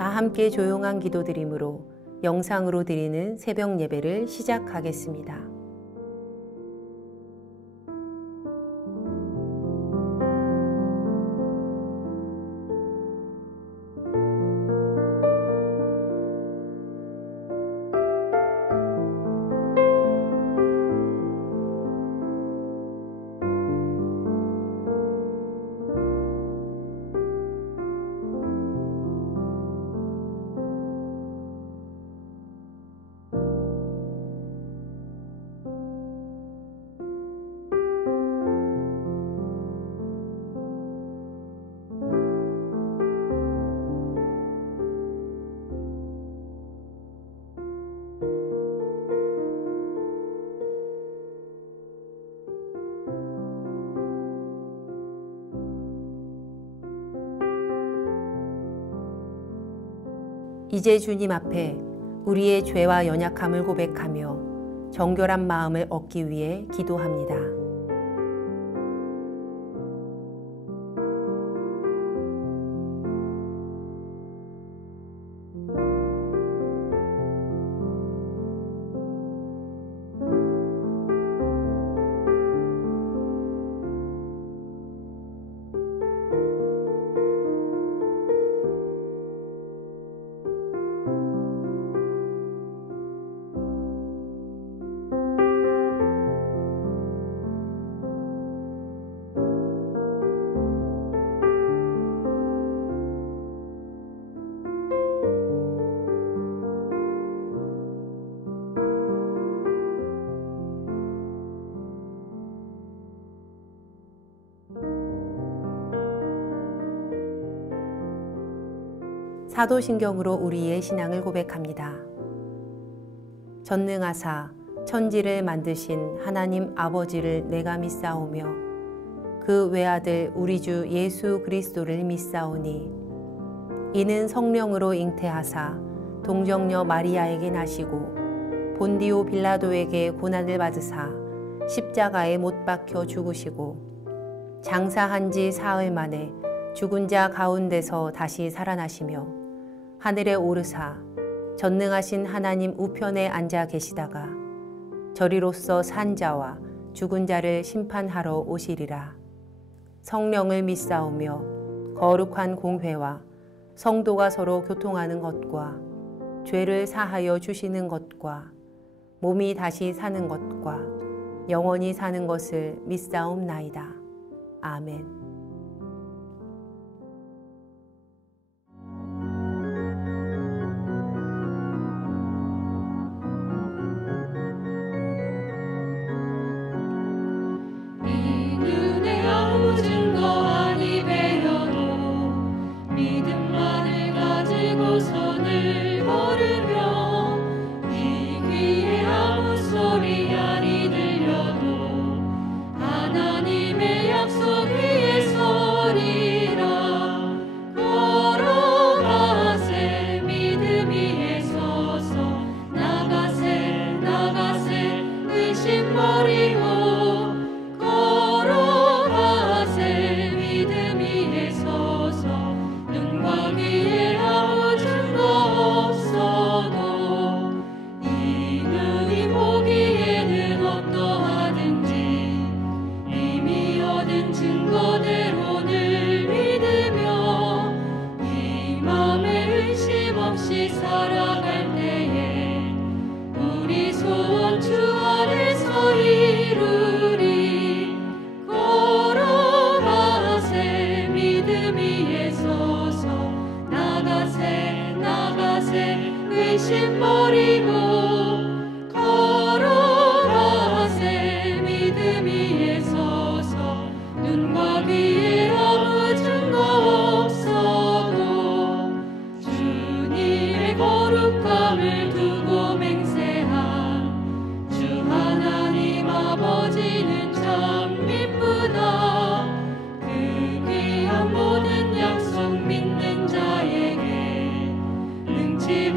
다 함께 조용한 기도드림으로 영상으로 드리는 새벽 예배를 시작하겠습니다. 이제 주님 앞에 우리의 죄와 연약함을 고백하며 정결한 마음을 얻기 위해 기도합니다. 사도신경으로 우리의 신앙을 고백합니다. 전능하사 천지를 만드신 하나님 아버지를 내가 믿사오며 그 외아들 우리 주 예수 그리스도를 믿사오니 이는 성령으로 잉태하사 동정녀 마리아에게 나시고 본디오 빌라도에게 고난을 받으사 십자가에 못 박혀 죽으시고 장사한 지 사흘 만에 죽은 자 가운데서 다시 살아나시며 하늘에 오르사 전능하신 하나님 우편에 앉아 계시다가 저리로서 산 자와 죽은 자를 심판하러 오시리라. 성령을 믿사오며 거룩한 공회와 성도가 서로 교통하는 것과 죄를 사하여 주시는 것과 몸이 다시 사는 것과 영원히 사는 것을 믿사옵나이다. 아멘.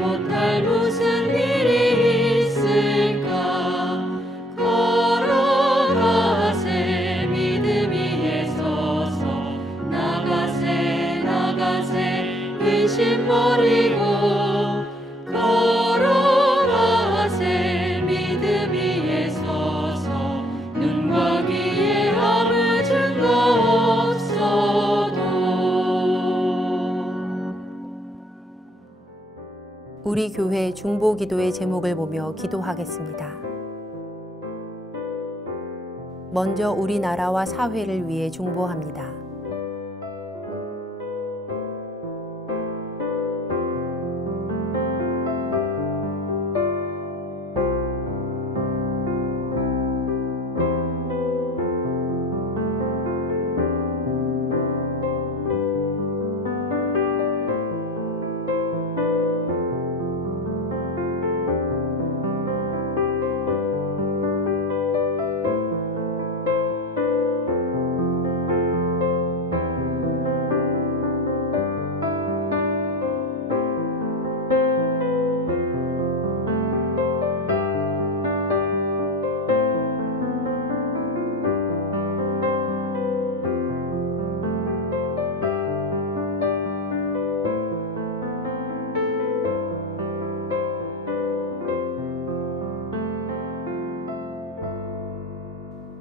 못할 무슨 일 근심 버리고 걸어가세. 믿음 위에 서서 눈과 귀에 아무 증거 없어도. 우리 교회 중보 기도의 제목을 보며 기도하겠습니다. 먼저 우리나라와 사회를 위해 중보합니다.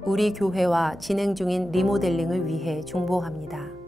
우리 교회와 진행 중인 리모델링을 위해 중보합니다.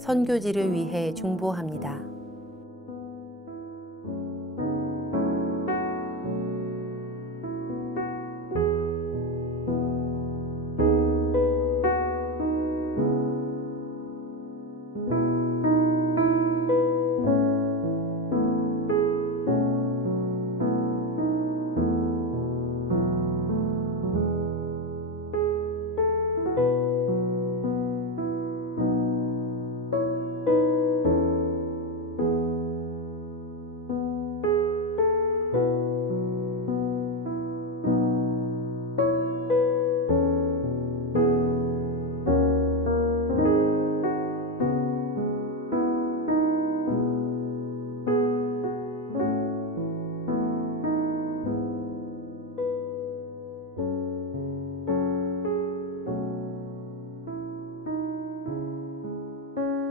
선교지를 위해 중보합니다.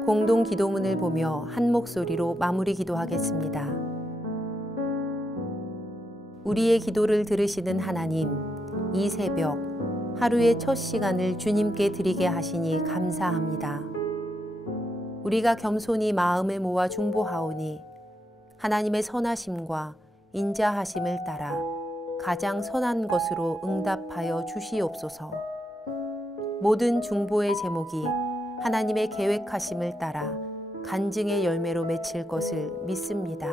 공동 기도문을 보며 한 목소리로 마무리 기도하겠습니다. 우리의 기도를 들으시는 하나님, 이 새벽 하루의 첫 시간을 주님께 드리게 하시니 감사합니다. 우리가 겸손히 마음을 모아 중보하오니 하나님의 선하심과 인자하심을 따라 가장 선한 것으로 응답하여 주시옵소서. 모든 중보의 제목이 하나님의 계획하심을 따라 간증의 열매로 맺힐 것을 믿습니다.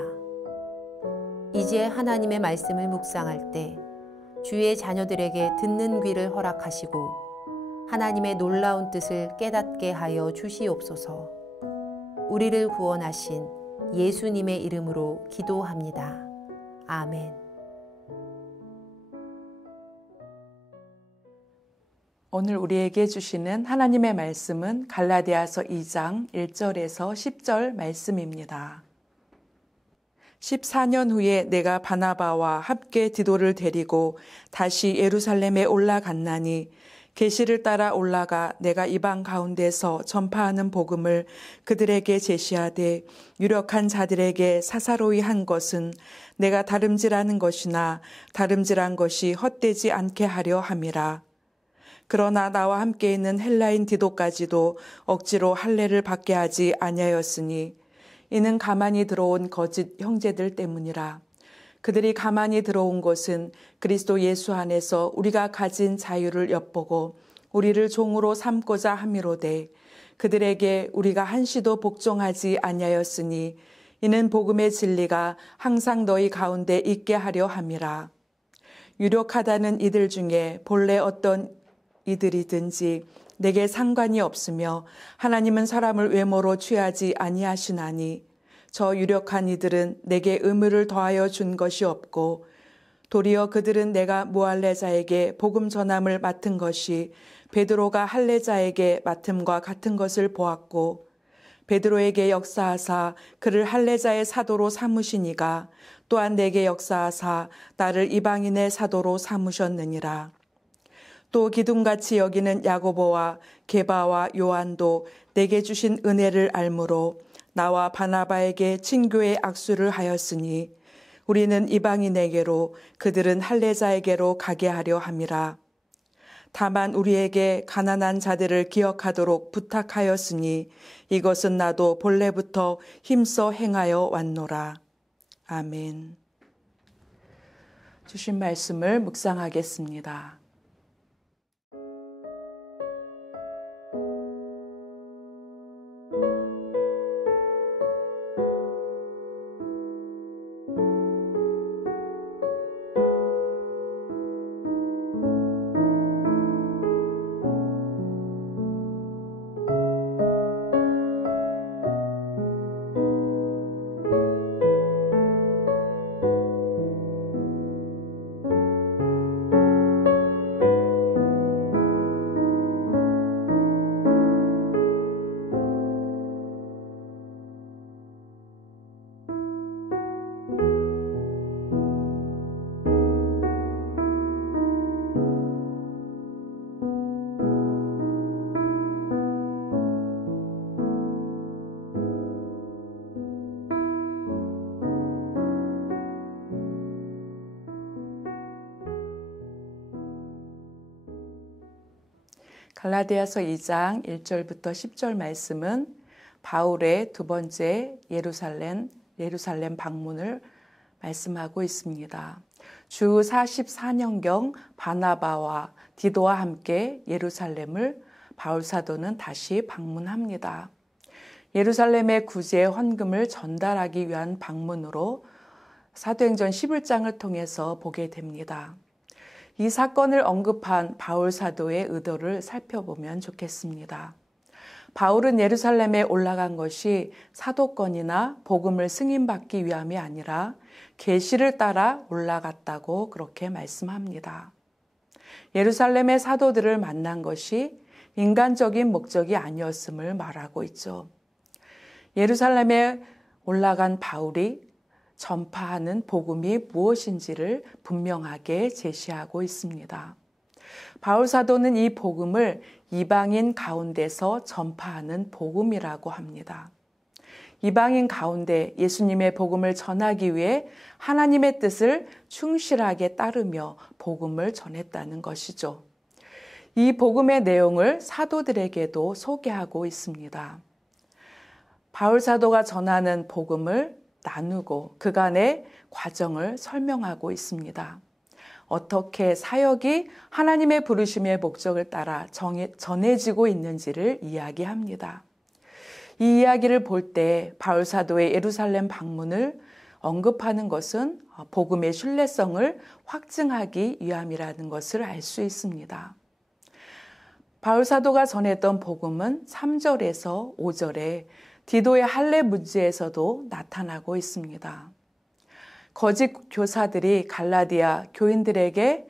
이제 하나님의 말씀을 묵상할 때 주의 자녀들에게 듣는 귀를 허락하시고 하나님의 놀라운 뜻을 깨닫게 하여 주시옵소서. 우리를 구원하신 예수님의 이름으로 기도합니다. 아멘. 오늘 우리에게 주시는 하나님의 말씀은 갈라디아서 2장 1절에서 10절 말씀입니다. 14년 후에 내가 바나바와 함께 디도를 데리고 다시 예루살렘에 올라갔나니 계시를 따라 올라가 내가 이방 가운데서 전파하는 복음을 그들에게 제시하되 유력한 자들에게 사사로이 한 것은 내가 다름질하는 것이나 다름질한 것이 헛되지 않게 하려 함이라. 그러나 나와 함께 있는 헬라인 디도까지도 억지로 할례를 받게 하지 아니하였으니 이는 가만히 들어온 거짓 형제들 때문이라. 그들이 가만히 들어온 것은 그리스도 예수 안에서 우리가 가진 자유를 엿보고 우리를 종으로 삼고자 함이로되 그들에게 우리가 한시도 복종하지 아니하였으니 이는 복음의 진리가 항상 너희 가운데 있게 하려 함이라. 유력하다는 이들 중에 본래 어떤 이들이든지 내게 상관이 없으며 하나님은 사람을 외모로 취하지 아니하시나니 저 유력한 이들은 내게 의무를 더하여 준 것이 없고 도리어 그들은 내가 무할례자에게 복음 전함을 맡은 것이 베드로가 할례자에게 맡음과 같은 것을 보았고 베드로에게 역사하사 그를 할례자의 사도로 삼으시니가 또한 내게 역사하사 나를 이방인의 사도로 삼으셨느니라. 또 기둥같이 여기는 야고보와 게바와 요한도 내게 주신 은혜를 알므로 나와 바나바에게 친교의 악수를 하였으니 우리는 이방인에게로 그들은 할례자에게로 가게 하려 함이라. 다만 우리에게 가난한 자들을 기억하도록 부탁하였으니 이것은 나도 본래부터 힘써 행하여 왔노라. 아멘. 주신 말씀을 묵상하겠습니다. 갈라디아서 2장 1절부터 10절 말씀은 바울의 두 번째 예루살렘 방문을 말씀하고 있습니다. 주 44년경 바나바와 디도와 함께 예루살렘을 바울 사도는 다시 방문합니다. 예루살렘의 구제의 헌금을 전달하기 위한 방문으로 사도행전 11장을 통해서 보게 됩니다. 이 사건을 언급한 바울 사도의 의도를 살펴보면 좋겠습니다. 바울은 예루살렘에 올라간 것이 사도권이나 복음을 승인받기 위함이 아니라 계시를 따라 올라갔다고 그렇게 말씀합니다. 예루살렘의 사도들을 만난 것이 인간적인 목적이 아니었음을 말하고 있죠. 예루살렘에 올라간 바울이 전파하는 복음이 무엇인지를 분명하게 제시하고 있습니다. 바울 사도는 이 복음을 이방인 가운데서 전파하는 복음이라고 합니다. 이방인 가운데 예수님의 복음을 전하기 위해 하나님의 뜻을 충실하게 따르며 복음을 전했다는 것이죠. 이 복음의 내용을 사도들에게도 소개하고 있습니다. 바울 사도가 전하는 복음을 나누고 그간의 과정을 설명하고 있습니다. 어떻게 사역이 하나님의 부르심의 목적을 따라 전해지고 있는지를 이야기합니다. 이 이야기를 볼 때 바울 사도의 예루살렘 방문을 언급하는 것은 복음의 신뢰성을 확증하기 위함이라는 것을 알 수 있습니다. 바울 사도가 전했던 복음은 3절에서 5절에 디도의 할례 문제에서도 나타나고 있습니다. 거짓 교사들이 갈라디아 교인들에게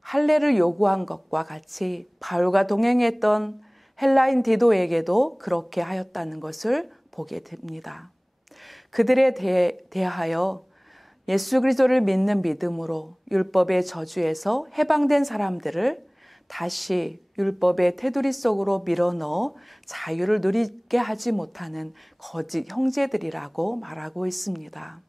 할례를 요구한 것과 같이 바울과 동행했던 헬라인 디도에게도 그렇게 하였다는 것을 보게 됩니다. 그들에 대하여 예수 그리스도를 믿는 믿음으로 율법의 저주에서 해방된 사람들을 다시 율법의 테두리 속으로 밀어넣어 자유를 누리게 하지 못하는 거짓 형제들이라고 말하고 있습니다.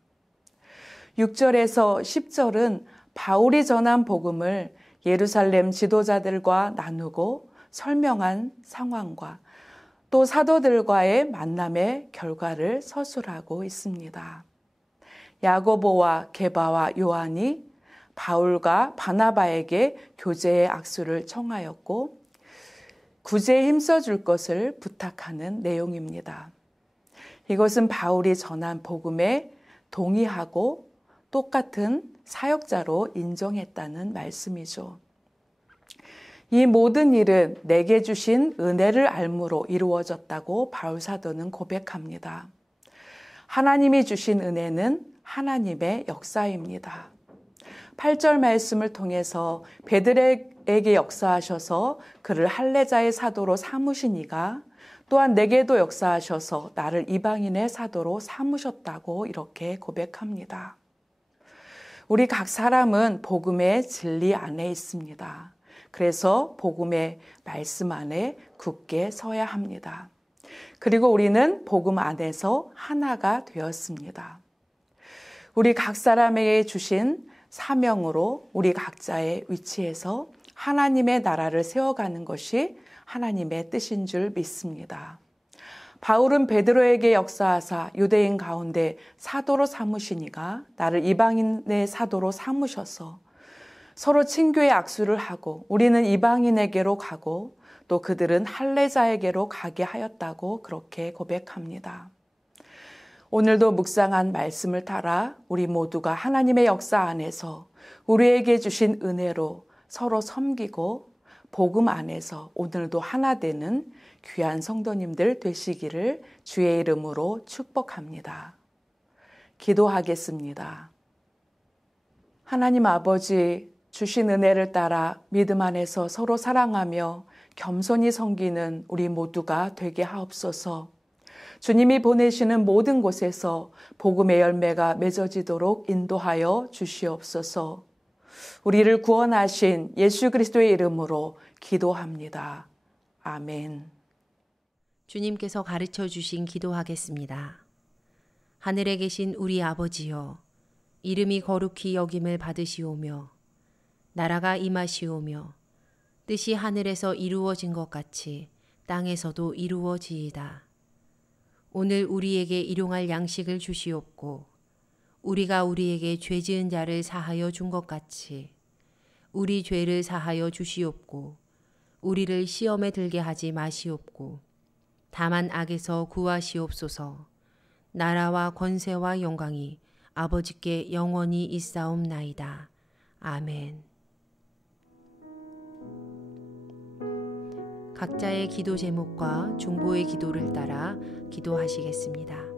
6절에서 10절은 바울이 전한 복음을 예루살렘 지도자들과 나누고 설명한 상황과 또 사도들과의 만남의 결과를 서술하고 있습니다. 야고보와 게바와 요한이 바울과 바나바에게 교제의 악수를 청하였고 구제에 힘써줄 것을 부탁하는 내용입니다. 이것은 바울이 전한 복음에 동의하고 똑같은 사역자로 인정했다는 말씀이죠. 이 모든 일은 내게 주신 은혜를 알므로 이루어졌다고 바울 사도는 고백합니다. 하나님이 주신 은혜는 하나님의 역사입니다. 8절 말씀을 통해서 베드로에게 역사하셔서 그를 할례자의 사도로 삼으시니가 또한 내게도 역사하셔서 나를 이방인의 사도로 삼으셨다고 이렇게 고백합니다. 우리 각 사람은 복음의 진리 안에 있습니다. 그래서 복음의 말씀 안에 굳게 서야 합니다. 그리고 우리는 복음 안에서 하나가 되었습니다. 우리 각 사람에게 주신 사명으로 우리 각자의 위치에서 하나님의 나라를 세워가는 것이 하나님의 뜻인 줄 믿습니다. 바울은 베드로에게 역사하사 유대인 가운데 사도로 삼으시니가 나를 이방인의 사도로 삼으셔서 서로 친교의 악수를 하고 우리는 이방인에게로 가고 또 그들은 할례자에게로 가게 하였다고 그렇게 고백합니다. 오늘도 묵상한 말씀을 따라 우리 모두가 하나님의 역사 안에서 우리에게 주신 은혜로 서로 섬기고 복음 안에서 오늘도 하나 되는 귀한 성도님들 되시기를 주의 이름으로 축복합니다. 기도하겠습니다. 하나님 아버지, 주신 은혜를 따라 믿음 안에서 서로 사랑하며 겸손히 섬기는 우리 모두가 되게 하옵소서. 주님이 보내시는 모든 곳에서 복음의 열매가 맺어지도록 인도하여 주시옵소서. 우리를 구원하신 예수 그리스도의 이름으로 기도합니다. 아멘. 주님께서 가르쳐 주신 기도하겠습니다. 하늘에 계신 우리 아버지여, 이름이 거룩히 여김을 받으시오며 나라가 임하시오며 뜻이 하늘에서 이루어진 것 같이 땅에서도 이루어지이다. 오늘 우리에게 일용할 양식을 주시옵고 우리가 우리에게 죄 지은 자를 사하여 준 것 같이 우리 죄를 사하여 주시옵고 우리를 시험에 들게 하지 마시옵고 다만 악에서 구하시옵소서. 나라와 권세와 영광이 아버지께 영원히 있사옵나이다. 아멘. 각자의 기도 제목과 중보의 기도를 따라 기도하시겠습니다.